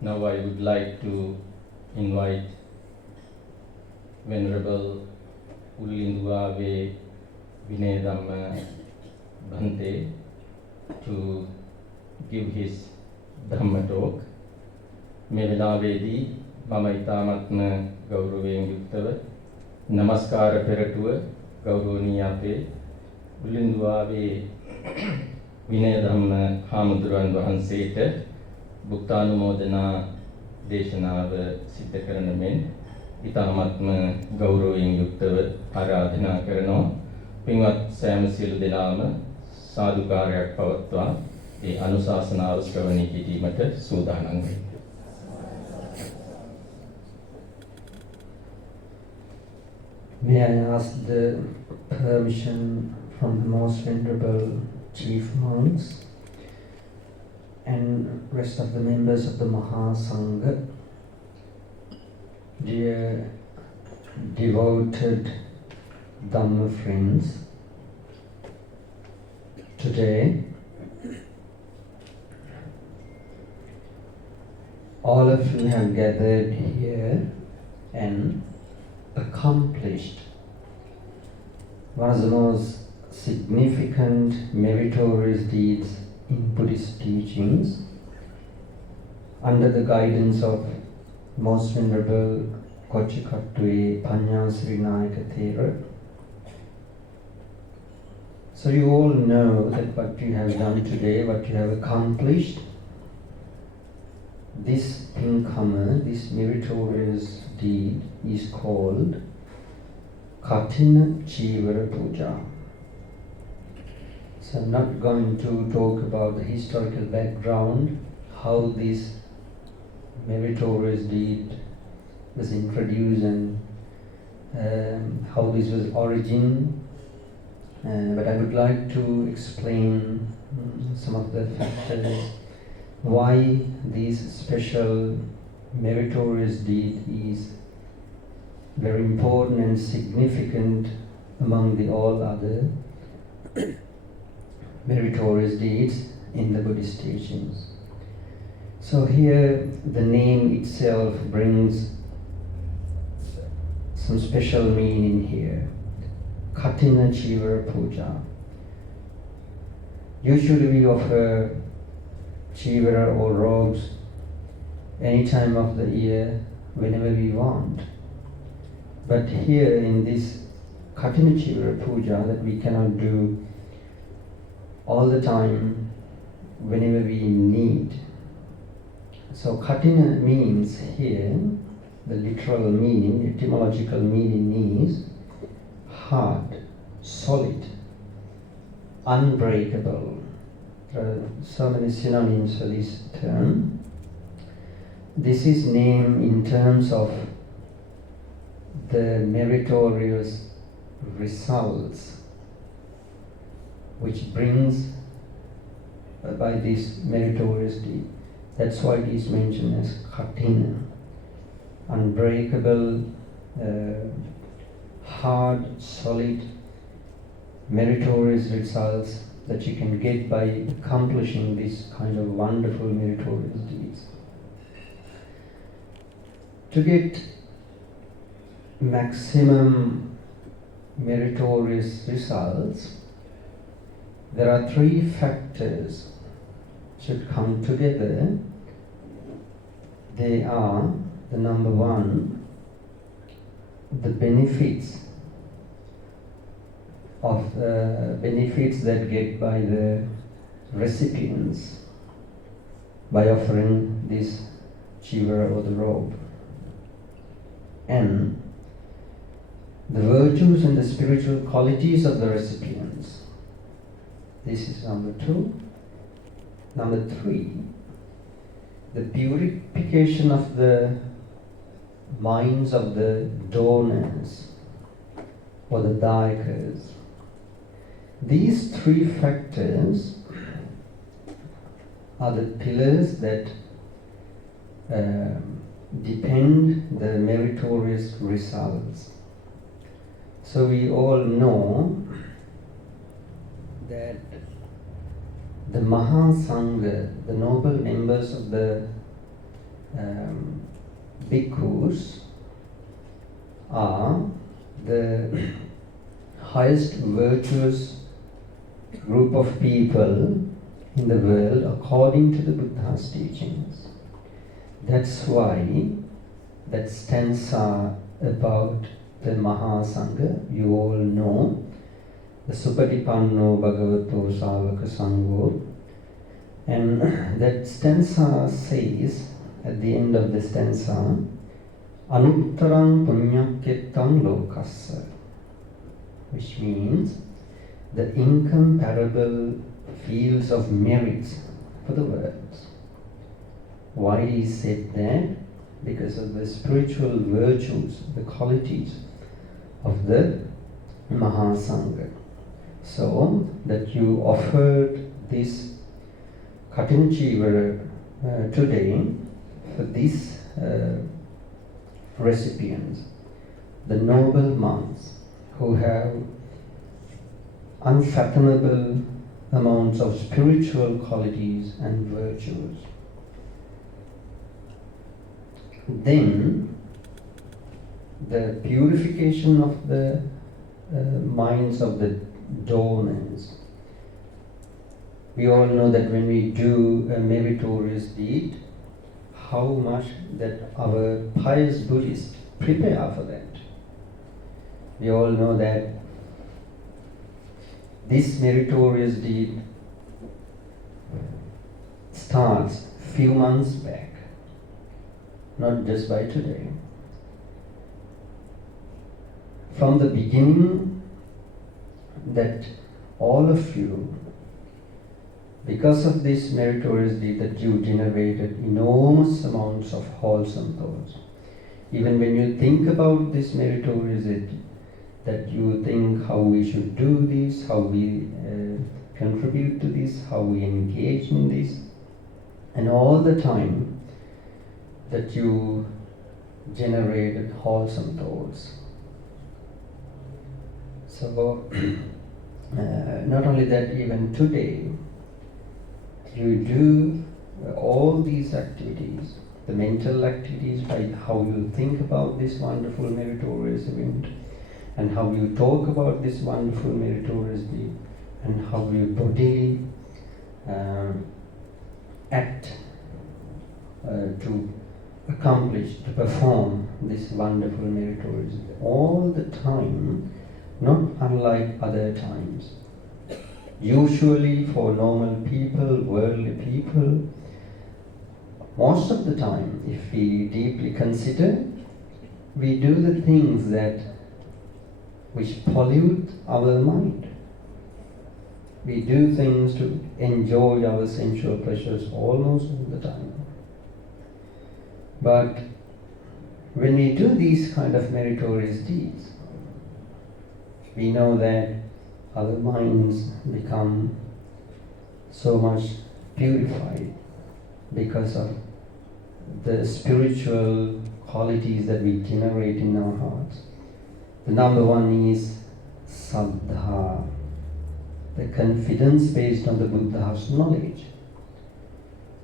Now I would like to invite Venerable Ullinduwawe Vinayadhamma Thero to give his Dhamma talk. මේ වෙලාවේදී මම ඊ타මත්ම ගෞරවයෙන් යුක්තව නමස්කාර පෙරටුව ගෞරවනීය අපේ උල්ලින්දුවාවේ විනයධම්ම හාමුදුරුවන් වහන්සේට බුක්තානුමෝදනා දේශනාව සිද්ධ කරන මෙන් ඊ타මත්ම ගෞරවයෙන් යුක්තව ආරාධනා කරනවා. පින්වත් සෑම සියලු දෙනාම සාදුකාරයක් පවත්වා ඒ අනුශාසනාව ශ්‍රවණය කිරීමට සූදානම් වෙයි. May I ask the permission from the Most Venerable Chief Monks and rest of the members of the Mahasangha, dear devoted Dhamma friends, today all of you have gathered here and accomplished one of the most significant meritorious deeds in Buddhist teachings under the guidance of Most Venerable Katinanishansa Thero. So you all know that what you have done today, what you have accomplished, this income, this meritorious deed is called Katinanishansa Puja. So I'm not going to talk about the historical background, how this meritorious deed was introduced and how this was origin, but I would like to explain some of the factors why this special meritorious deed is very important and significant among the all other meritorious deeds in the Buddhist teachings. So here the name itself brings some special meaning here. Katinanishansa Puja. Usually we offer chivara or robes any time of the year, whenever we want. But here in this Katinanishansa Puja that we cannot do all the time, whenever we need. So Katina means here, the literal meaning, etymological meaning is hard, solid, unbreakable. There are so many synonyms for this term. This is named in terms of the meritorious results which brings by this meritorious deed. That's why it is mentioned as Katina, unbreakable, hard, solid, meritorious results that you can get by accomplishing this kind of wonderful meritorious deeds. To get maximum meritorious results, there are three factors should come together. They are, the number one, the benefits of benefits that get by the recipients by offering this chivara or the robe, and the virtues and the spiritual qualities of the recipients. This is number two. Number three, the purification of the minds of the donors or the dayakas. These three factors are the pillars that depend the meritorious results. So we all know that the Mahasangha, the noble members of the bhikkhus are the highest virtuous group of people in the world according to the Buddha's teachings. That's why that stanza about the Mahasangha, you all know, the Supatipanno Bhagavato Savaka Sangho, and that stanza says, at the end of the stanza, Anuttarang Punyakettam Lokassa, which means the incomparable fields of merits for the world. Why he said that? Because of the spiritual virtues, the qualities of the Mahasangha. So, that you offered this Katinanishansa today for these recipients, the noble monks who have unfathomable amounts of spiritual qualities and virtues. Then the purification of the minds of the dormants. We all know that when we do a meritorious deed, how much that our pious Buddhists prepare for that. We all know that this meritorious deed starts few months back, not just by today. From the beginning, that all of you, because of this meritorious deed, that you generated enormous amounts of wholesome thoughts. Even when you think about this meritorious deed, that you think how we should do this, how we contribute to this, how we engage in this, and all the time that you generated wholesome thoughts. So, not only that, even today, you do all these activities, the mental activities, by how you think about this wonderful meritorious event, and how you talk about this wonderful meritorious deed, and how you bodily act to accomplish, to perform this wonderful meritorious deed. All the time, not unlike other times. Usually for normal people, worldly people, most of the time, if we deeply consider, we do the things that which pollute our mind. We do things to enjoy our sensual pleasures almost all the time. But when we do these kind of meritorious deeds, we know that our minds become so much purified because of the spiritual qualities that we generate in our hearts. The number one is saddha, the confidence based on the Buddha's knowledge.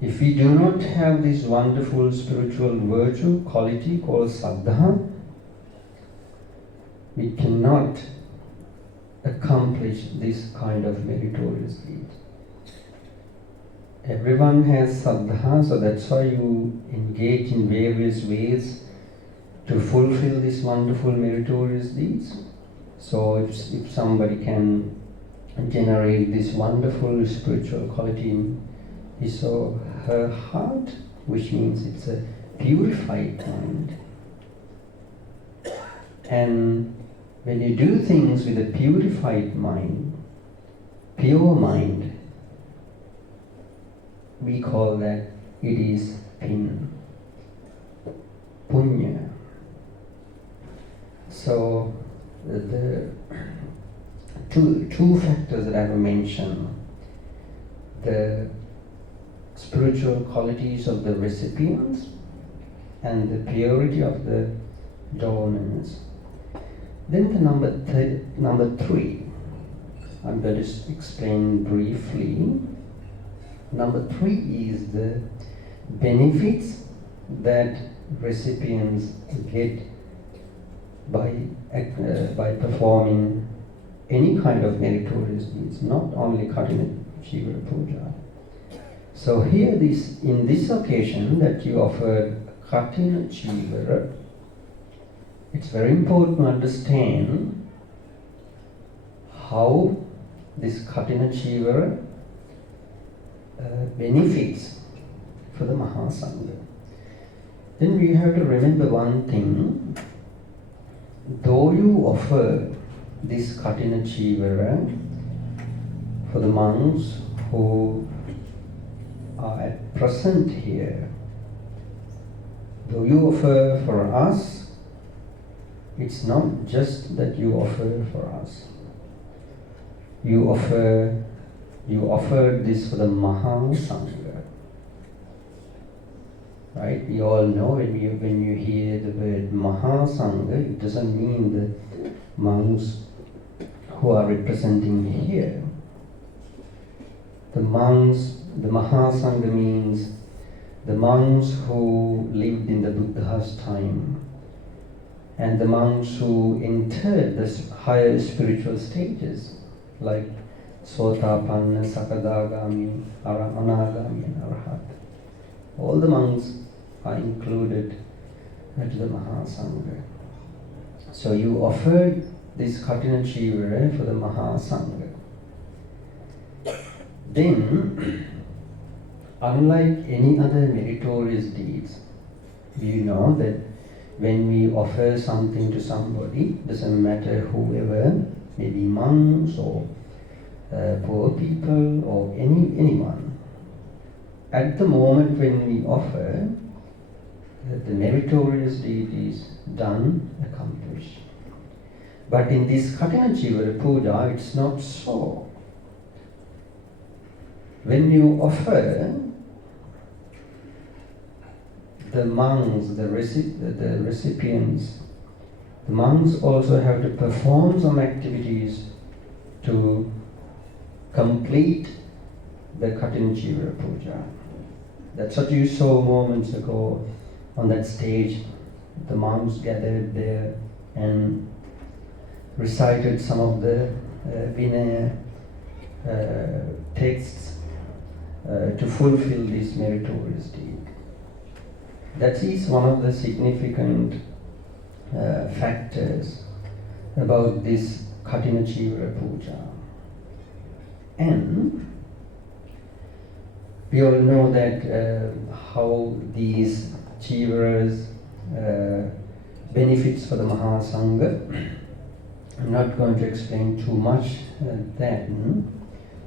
If we do not have this wonderful spiritual virtue, quality called saddha, we cannot accomplish this kind of meritorious deed. Everyone has saddha, so that's why you engage in various ways to fulfill these wonderful meritorious deeds. So if somebody can generate this wonderful spiritual quality in his or her heart, which means it's a purified mind. And when you do things with a purified mind, pure mind, we call that it is punya. So the two factors that I have mentioned, the spiritual qualities of the recipients and the purity of the donors. Then the number three, I'm going to explain briefly. Number three is the benefits that recipients get by performing any kind of meritorious deeds, not only Katinanishansa Puja. So here in this occasion that you offered Katinanishansa, it's very important to understand how this Katinanishansa benefits for the Mahasangha. Then we have to remember one thing. Though you offer this Katinanishansa for the monks who are at present here, though you offer for us, it's not just that you offer for us. You offered this for the Mahasangha. Right? We all know when you hear the word Mahasangha, it doesn't mean the monks who are representing here. The Mahasangha means the monks who lived in the Buddha's time and the monks who entered the higher spiritual stages like Sotapanna, Sakadagami, Anagami and Arahat. All the monks are included to the Mahasangha. So you offered this Katinanishansa for the Mahasangha. Then, unlike any other meritorious deeds, we know that when we offer something to somebody, doesn't matter whoever, maybe monks or poor people or anyone, at the moment when we offer, the meritorious deed is done, accomplished. But in this Katinanishansa Puja, it's not so. When you offer, the monks, the recipients, the monks also have to perform some activities to complete the Katinanishansa Puja. That's what you saw moments ago on that stage. The monks gathered there and recited some of the Vinaya texts to fulfill this meritorious deed. That is one of the significant factors about this Katinanishansa Puja. And we all know that how these Chivaras benefits for the Mahasangha. I'm not going to explain too much then,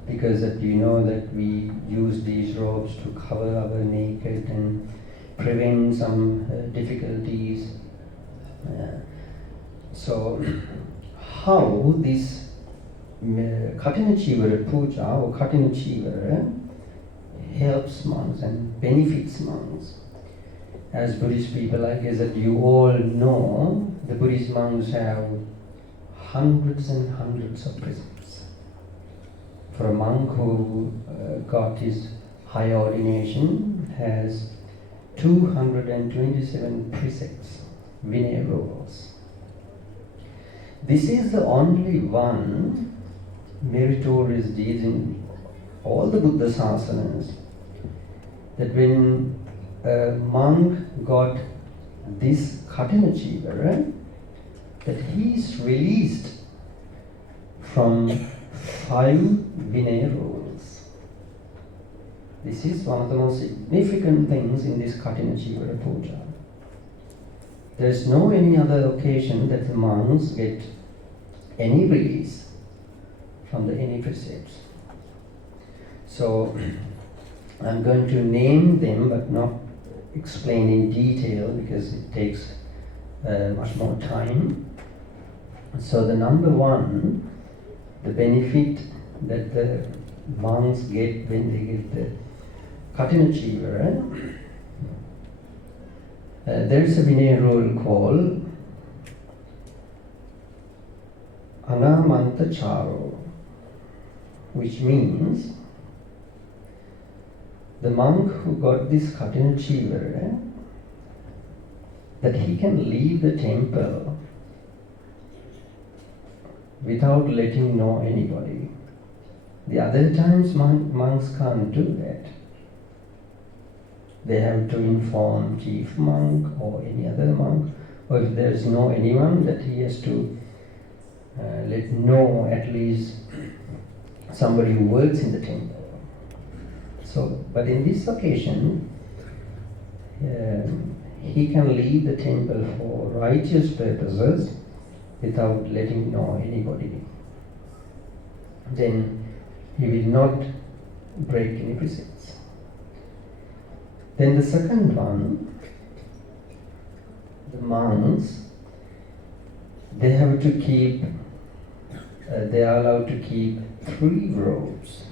because that you know that we use these robes to cover our naked and prevent some difficulties. So how this Katinanishansa Puja or Katinanishansa helps monks and benefits monks. As Buddhist people, I guess that you all know, the Buddhist monks have hundreds and hundreds of precepts. For a monk who got his high ordination, has 227 precepts, Vinaya rules. This is the only one meritorious deed in all the Buddha Sasanas, that when a monk got this Katinanishansa, that he is released from 5 Vinaya rules. This is one of the most significant things in this Katinanishansa Puja. There is no any other occasion that the monks get any release from any precepts. So I'm going to name them but not explain in detail because it takes much more time. So the number one, the benefit that the monks get when they get the Katinanishansa, there is a Vinaya rule called Anamanta Charo, which means the monk who got this Katinanishansa that he can leave the temple without letting know anybody. The other times monks can't do that. They have to inform chief monk or any other monk, or if there is no anyone, that he has to let know at least somebody who works in the temple. So, but in this occasion, he can leave the temple for righteous purposes without letting know anybody. Then he will not break any precepts. Then the second one, the monks, they have to keep, they are allowed to keep 3 robes.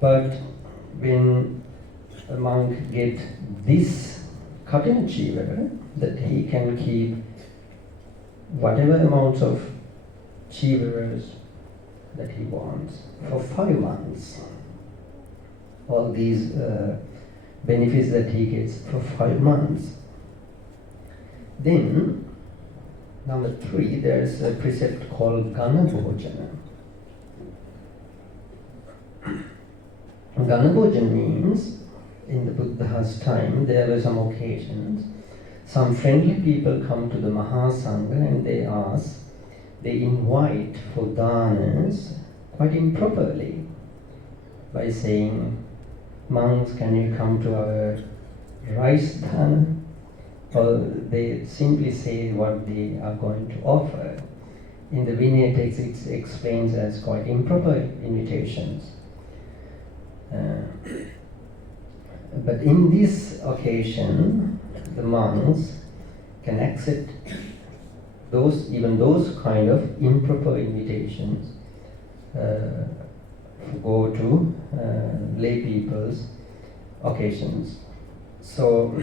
But when a monk gets this Katinanishansa, that he can keep whatever amounts of chivaras that he wants for 5 months. All these benefits that he gets for 5 months. Then, number 3, there is a precept called Ganabhojana. Ganabhojana means, in the Buddha's time, there were some occasions, some friendly people come to the Mahasangha and they invite for danas quite improperly by saying, monks, can you come to our rice dana? Or they simply say what they are going to offer. In the Vinaya text it explains as quite improper invitations. But in this occasion, the monks can accept even those kind of improper invitations go to lay people's occasions. So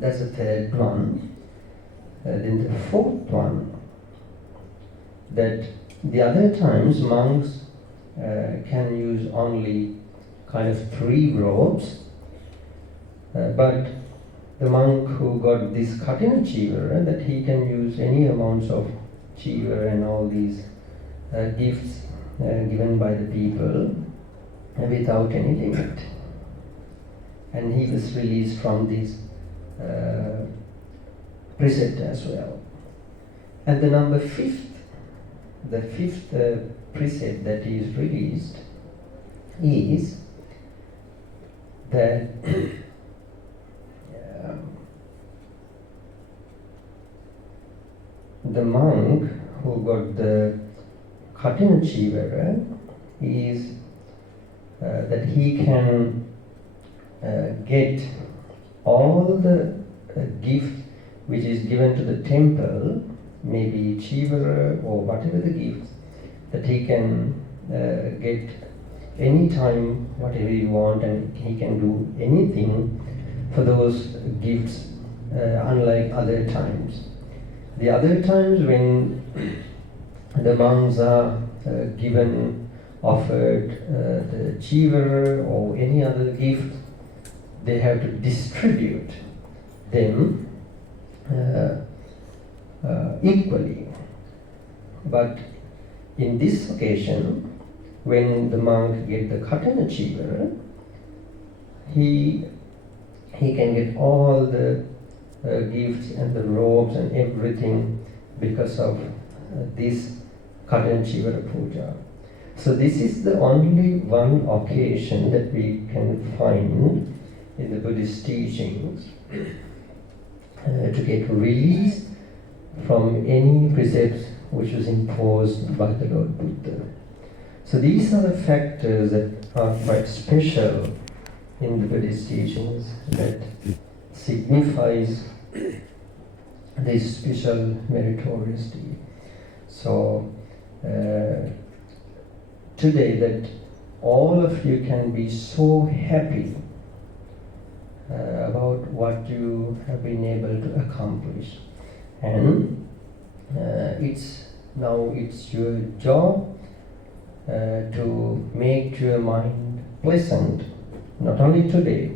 that's the third one. Then the fourth one, that the other times monks can use only kind of 3 robes, but the monk who got this Katinanishansa, that he can use any amounts of chiva and all these gifts given by the people without any limit. And he was released from this precept as well. And the number 5th, the 5th precept that he is released is that the monk who got the Katinanishansa is that he can get all the gift which is given to the temple, maybe chivara or whatever the gifts, that he can get any time whatever he want, and he can do anything for those gifts, unlike other times. The other times when the monks are offered the chivara or any other gift, they have to distribute them equally. But in this occasion, when the monk gets the Katinanishansa, he can get all the gifts and the robes and everything because of this Katinanishansa puja. So this is the only one occasion that we can find in the Buddhist teachings to get released from any precepts which was imposed by the Lord Buddha. So these are the factors that are quite special in the Buddhist teachings that signifies this special meritorious deed. So today that all of you can be so happy about what you have been able to accomplish, and it's your job to make your mind pleasant, not only today,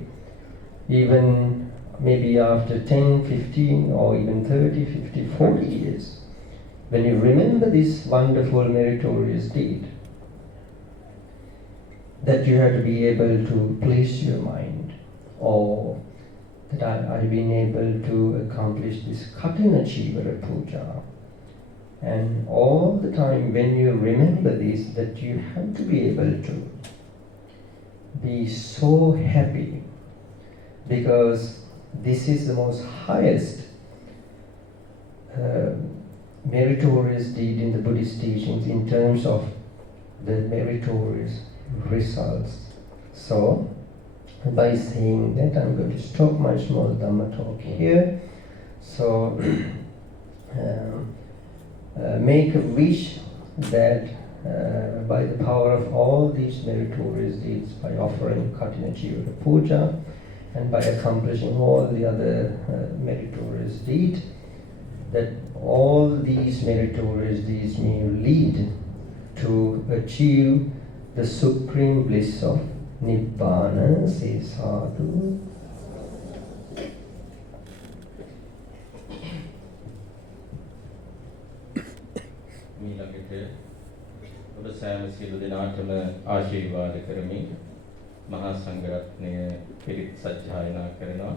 even maybe after 10, 15 or even 30, 50, 40 years, when you remember this wonderful meritorious deed, that you have to be able to place your mind, or that I've been able to accomplish this Katinanishansa puja. And all the time when you remember this, that you have to be able to be so happy, because this is the most highest meritorious deed in the Buddhist teachings in terms of the meritorious results. So, by saying that, I'm going to stop my small Dhamma talk here. So, make a wish that by the power of all these meritorious deeds, by offering Katinanishansa puja and by accomplishing all the other meritorious deeds, that all these meritorious deeds may lead to achieve the supreme bliss of Nibbana. Say sadhu. මීළඟට ඔබ සෑම සියලු දෙනාටම ආශිර්වාද කරමින් මහා සංඝරත්නය පිරිත් සජ්ජායනා කරනවා.